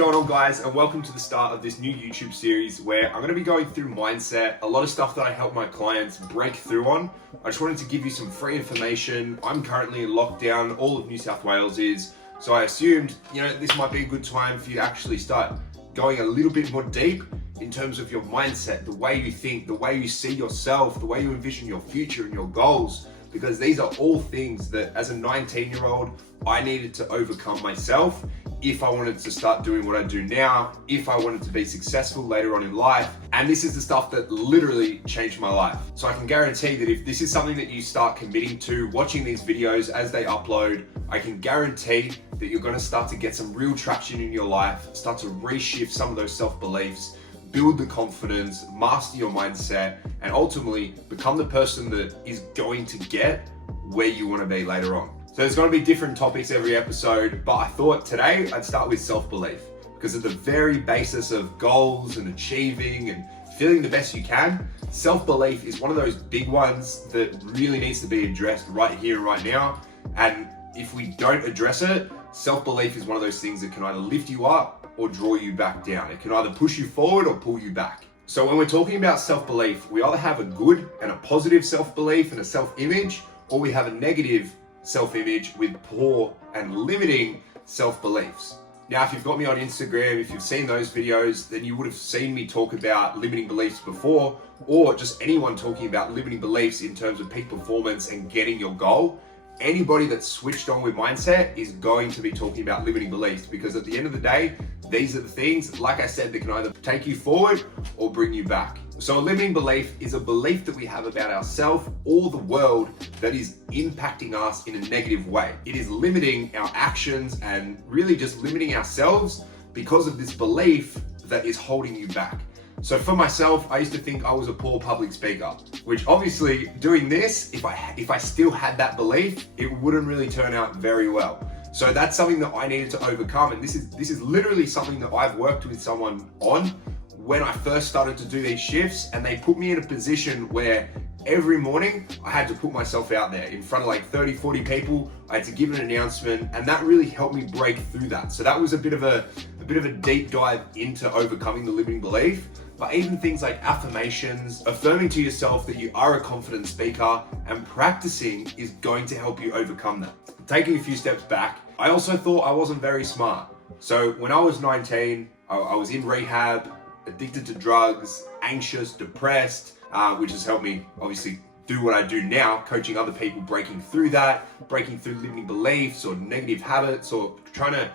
going on, guys, and welcome to the start of this new YouTube series where I'm going to be going through mindset, a lot of stuff that I help my clients break through on. I just wanted to give you some free information. I'm currently in lockdown, all of New South Wales is, so I assumed, this might be a good time for you to actually start going a little bit more deep in terms of your mindset, the way you think, the way you see yourself, the way you envision your future and your goals, because these are all things that as a 19-year-old, I needed to overcome myself if I wanted to start doing what I do now, if I wanted to be successful later on in life. And this is the stuff that literally changed my life. So I can guarantee that if this is something that you start committing to, watching these videos as they upload, I can guarantee that you're gonna start to get some real traction in your life, start to reshift some of those self-beliefs, build the confidence, master your mindset, and ultimately become the person that is going to get where you wanna be later on. So there's going to be different topics every episode, but I thought today I'd start with self-belief, because at the very basis of goals and achieving and feeling the best you can, self-belief is one of those big ones that really needs to be addressed right here and right now. And if we don't address it, self-belief is one of those things that can either lift you up or draw you back down. It can either push you forward or pull you back. So when we're talking about self-belief, we either have a good and a positive self-belief and a self-image, or we have a negative self-image with poor and limiting self-beliefs. Now, if you've got me on Instagram, if you've seen those videos, then you would have seen me talk about limiting beliefs before, or just anyone talking about limiting beliefs in terms of peak performance and getting your goal. Anybody that's switched on with mindset is going to be talking about limiting beliefs, because at the end of the day, these are the things, like I said, that can either take you forward or bring you back. So a limiting belief is a belief that we have about ourselves or the world that is impacting us in a negative way. It is limiting our actions and really just limiting ourselves because of this belief that is holding you back. So for myself, I used to think I was a poor public speaker, which obviously doing this, if I still had that belief, it wouldn't really turn out very well. So that's something that I needed to overcome. And this is literally something that I've worked with someone on when I first started to do these shifts, and they put me in a position where every morning I had to put myself out there in front of like 30, 40 people. I had to give an announcement, and that really helped me break through that. So that was a bit of a deep dive into overcoming the limiting belief. But even things like affirmations, affirming to yourself that you are a confident speaker, and practicing is going to help you overcome that. Taking a few steps back, I also thought I wasn't very smart. So when I was 19, I was in rehab, addicted to drugs, anxious, depressed, which has helped me obviously do what I do now, coaching other people, breaking through that, breaking through limiting beliefs or negative habits, or trying to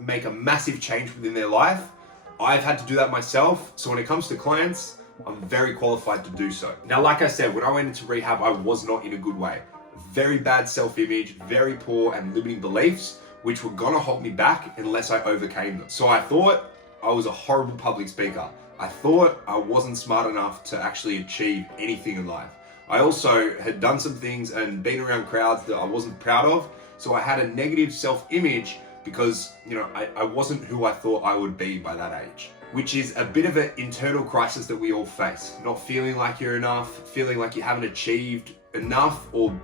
make a massive change within their life. I've had to do that myself. So when it comes to clients, I'm very qualified to do so. Now, like I said, when I went into rehab, I was not in a good way. Very bad self-image, very poor and limiting beliefs, which were gonna hold me back unless I overcame them. So I thought I was a horrible public speaker. I thought I wasn't smart enough to actually achieve anything in life. I also had done some things and been around crowds that I wasn't proud of. So I had a negative self-image because, I wasn't who I thought I would be by that age, which is a bit of an internal crisis that we all face. Not feeling like you're enough, feeling like you haven't achieved enough, or,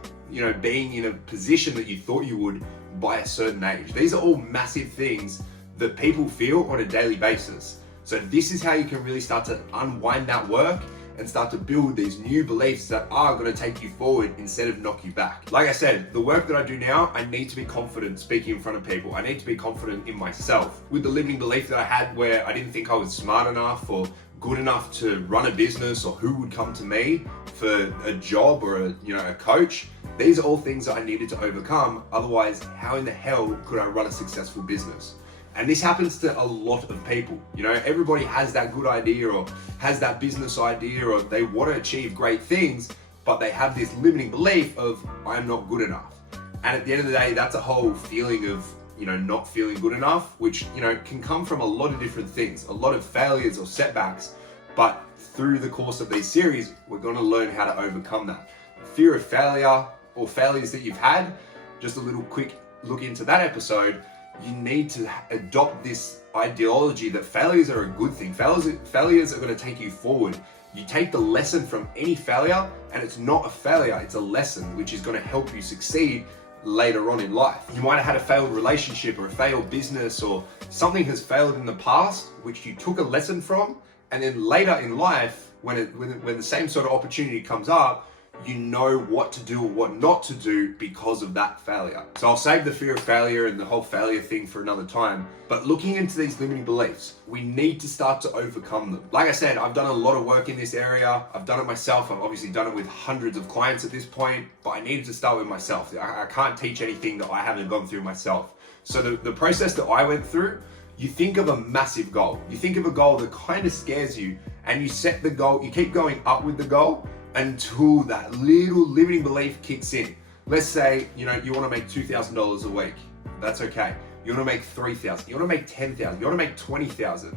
being in a position that you thought you would by a certain age. These are all massive things that people feel on a daily basis. So this is how you can really start to unwind that work and start to build these new beliefs that are going to take you forward instead of knock you back. Like I said, the work that I do now, I need to be confident speaking in front of people. I need to be confident in myself. With the limiting belief that I had where I didn't think I was smart enough or good enough to run a business, or who would come to me for a job or a coach, these are all things that I needed to overcome. Otherwise, how in the hell could I run a successful business? And this happens to a lot of people. Everybody has that good idea or has that business idea, or they want to achieve great things, but they have this limiting belief of, I'm not good enough. And at the end of the day, that's a whole feeling of, not feeling good enough, which, can come from a lot of different things, a lot of failures or setbacks. But through the course of these series, we're going to learn how to overcome that. Fear of failure or failures that you've had, just a little quick look into that episode. You need to adopt this ideology that failures are a good thing. Failures are going to take you forward. You take the lesson from any failure, and it's not a failure, it's a lesson which is going to help you succeed later on in life. You might have had a failed relationship or a failed business, or something has failed in the past, which you took a lesson from, and then later in life, when the same sort of opportunity comes up, you know what to do or what not to do because of that failure. So I'll save the fear of failure and the whole failure thing for another time. But looking into these limiting beliefs, we need to start to overcome them. Like I said, I've done a lot of work in this area. I've done it myself. I've obviously done it with hundreds of clients at this point, but I needed to start with myself. I can't teach anything that I haven't gone through myself. So the process that I went through, you think of a massive goal. You think of a goal that kind of scares you, and you set the goal, you keep going up with the goal until that little limiting belief kicks in. Let's say, you want to make $2,000 a week. That's okay. You want to make $3,000. You want to make $10,000. You want to make $20,000.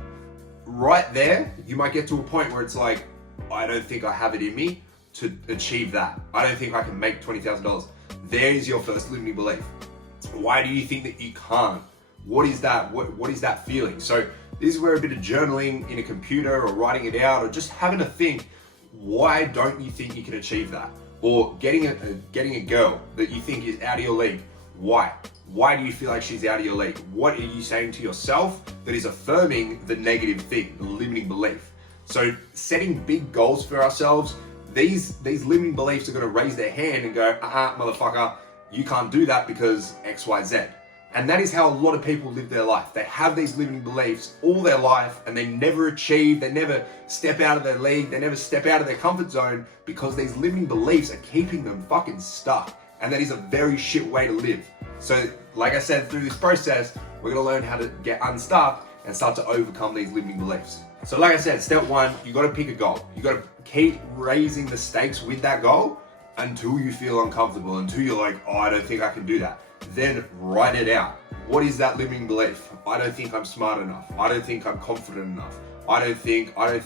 Right there, you might get to a point where it's like, I don't think I have it in me to achieve that. I don't think I can make $20,000. There is your first limiting belief. Why do you think that you can't? What is that? What is that feeling? So this is where a bit of journaling in a computer or writing it out or just having a think, why don't you think you can achieve that? Or getting a girl that you think is out of your league. Why? Why do you feel like she's out of your league? What are you saying to yourself that is affirming the negative thing, the limiting belief? So setting big goals for ourselves, these limiting beliefs are going to raise their hand and go, motherfucker, you can't do that because X, Y, Z. And that is how a lot of people live their life. They have these limiting beliefs all their life and they never achieve, they never step out of their league, they never step out of their comfort zone because these limiting beliefs are keeping them fucking stuck. And that is a very shit way to live. So like I said, through this process, we're gonna learn how to get unstuck and start to overcome these limiting beliefs. So like I said, step one, you gotta pick a goal. You gotta keep raising the stakes with that goal until you feel uncomfortable, until you're like, oh, I don't think I can do that. Then write it out. What is that limiting belief? I don't think I'm smart enough. I don't think I'm confident enough. I don't think. I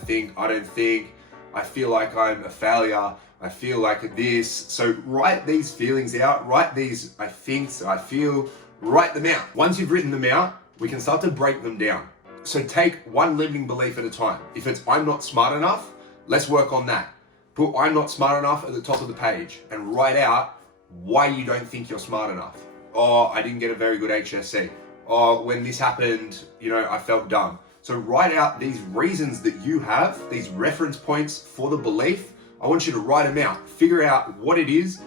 feel like I'm a failure. I feel like this. So write these feelings out. Write these I feel, write them out. Once you've written them out, we can start to break them down. So take one limiting belief at a time. If it's I'm not smart enough, let's work on that. Put I'm not smart enough at the top of the page and write out why you don't think you're smart enough. Oh, I didn't get a very good HSC. Oh, when this happened, I felt dumb. So write out these reasons that you have, these reference points for the belief. I want you to write them out. Figure out what it is,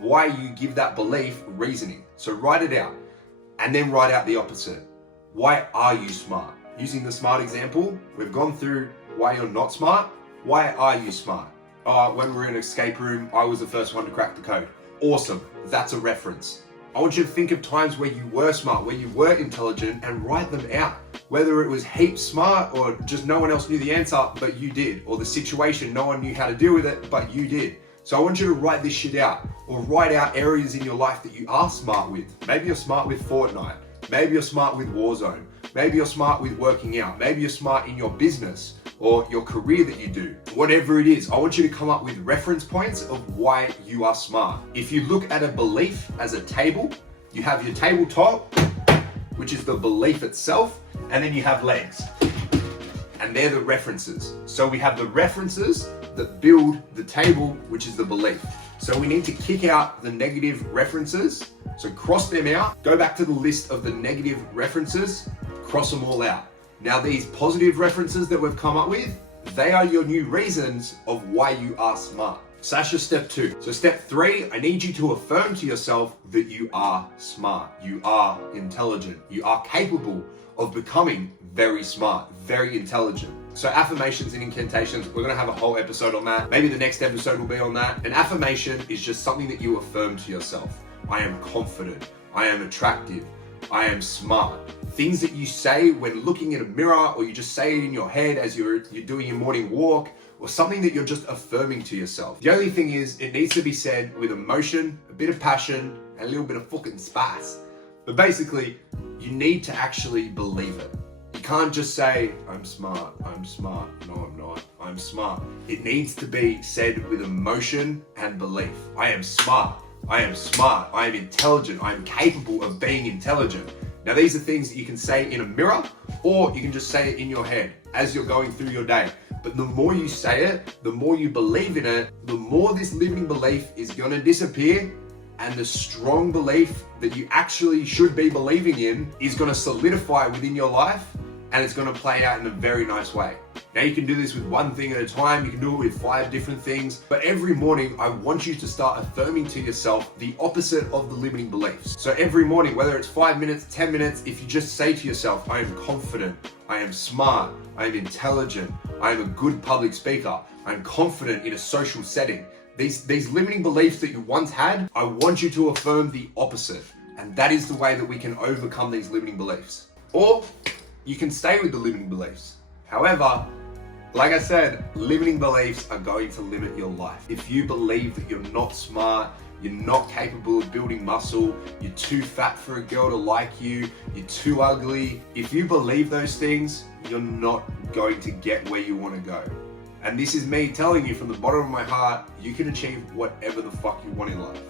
why you give that belief reasoning. So write it out and then write out the opposite. Why are you smart? Using the smart example, we've gone through why you're not smart. Why are you smart? When we were in an escape room, I was the first one to crack the code. Awesome, that's a reference. I want you to think of times where you were smart, where you were intelligent, and write them out. Whether it was heaps smart or just no one else knew the answer, but you did. Or the situation, no one knew how to deal with it, but you did. So I want you to write this shit out, or write out areas in your life that you are smart with. Maybe you're smart with Fortnite. Maybe you're smart with Warzone. Maybe you're smart with working out. Maybe you're smart in your business or your career that you do. Whatever it is, I want you to come up with reference points of why you are smart. If you look at a belief as a table, you have your tabletop, which is the belief itself, and then you have legs. And they're the references. So we have the references that build the table, which is the belief. So we need to kick out the negative references. So cross them out, go back to the list of the negative references, cross them all out. Now these positive references that we've come up with, they are your new reasons of why you are smart. So that's just step 2. So step 3, I need you to affirm to yourself that you are smart, you are intelligent, you are capable of becoming very smart, very intelligent. So affirmations and incantations, we're gonna have a whole episode on that. Maybe the next episode will be on that. An affirmation is just something that you affirm to yourself. I am confident, I am attractive, I am smart. Things that you say when looking in a mirror, or you just say it in your head as you're doing your morning walk, or something that you're just affirming to yourself. The only thing is, it needs to be said with emotion, a bit of passion, and a little bit of fucking spice. But basically, you need to actually believe it. You can't just say, I'm smart, no I'm not, I'm smart. It needs to be said with emotion and belief. I am smart, I am intelligent, I am capable of being intelligent. Now these are things that you can say in a mirror, or you can just say it in your head as you're going through your day. But the more you say it, the more you believe in it, the more this limiting belief is gonna disappear, and the strong belief that you actually should be believing in is going to solidify within your life, and it's going to play out in a very nice way. Now you can do this with one thing at a time, you can do it with 5 different things, but every morning I want you to start affirming to yourself the opposite of the limiting beliefs. So every morning, whether it's 5 minutes, 10 minutes, if you just say to yourself, I am confident, I am smart, I am intelligent, I am a good public speaker, I am confident in a social setting. These limiting beliefs that you once had, I want you to affirm the opposite. And that is the way that we can overcome these limiting beliefs. Or you can stay with the limiting beliefs. However, like I said, limiting beliefs are going to limit your life. If you believe that you're not smart, you're not capable of building muscle, you're too fat for a girl to like you, you're too ugly, if you believe those things, you're not going to get where you want to go. And this is me telling you from the bottom of my heart, you can achieve whatever the fuck you want in life.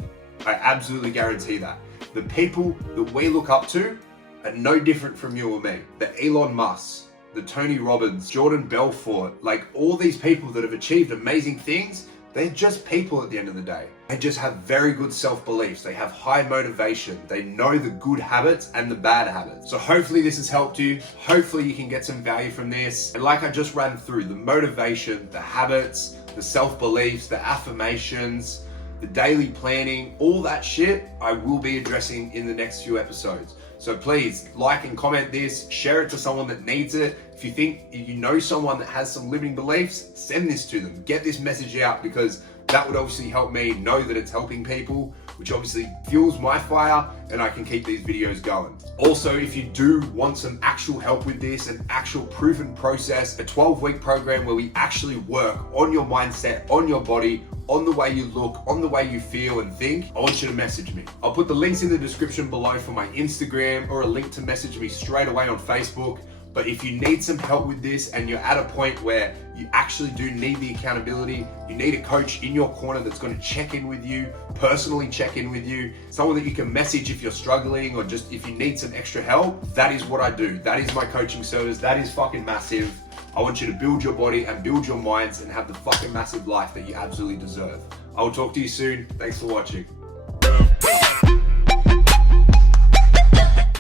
I absolutely guarantee that. The people that we look up to are no different from you or me. The Elon Musk, the Tony Robbins, Jordan Belfort, like all these people that have achieved amazing things, they're just people at the end of the day. They just have very good self-beliefs. They have high motivation. They know the good habits and the bad habits. So hopefully this has helped you. Hopefully you can get some value from this. And like I just ran through, the motivation, the habits, the self-beliefs, the affirmations, the daily planning, all that shit, I will be addressing in the next few episodes. So please like and comment this, share it to someone that needs it. If you think you know someone that has some limiting beliefs, send this to them. Get this message out, because that would obviously help me know that it's helping people, which obviously fuels my fire, and I can keep these videos going. Also, if you do want some actual help with this, an actual proven process, a 12-week program where we actually work on your mindset, on your body, on the way you look, on the way you feel and think, I want you to message me. I'll put the links in the description below for my Instagram, or a link to message me straight away on Facebook. But if you need some help with this and you're at a point where you actually do need the accountability, you need a coach in your corner that's going to check in with you, personally check in with you, someone that you can message if you're struggling, or just if you need some extra help, that is what I do. That is my coaching service. That is fucking massive. I want you to build your body and build your minds and have the fucking massive life that you absolutely deserve. I will talk to you soon. Thanks for watching.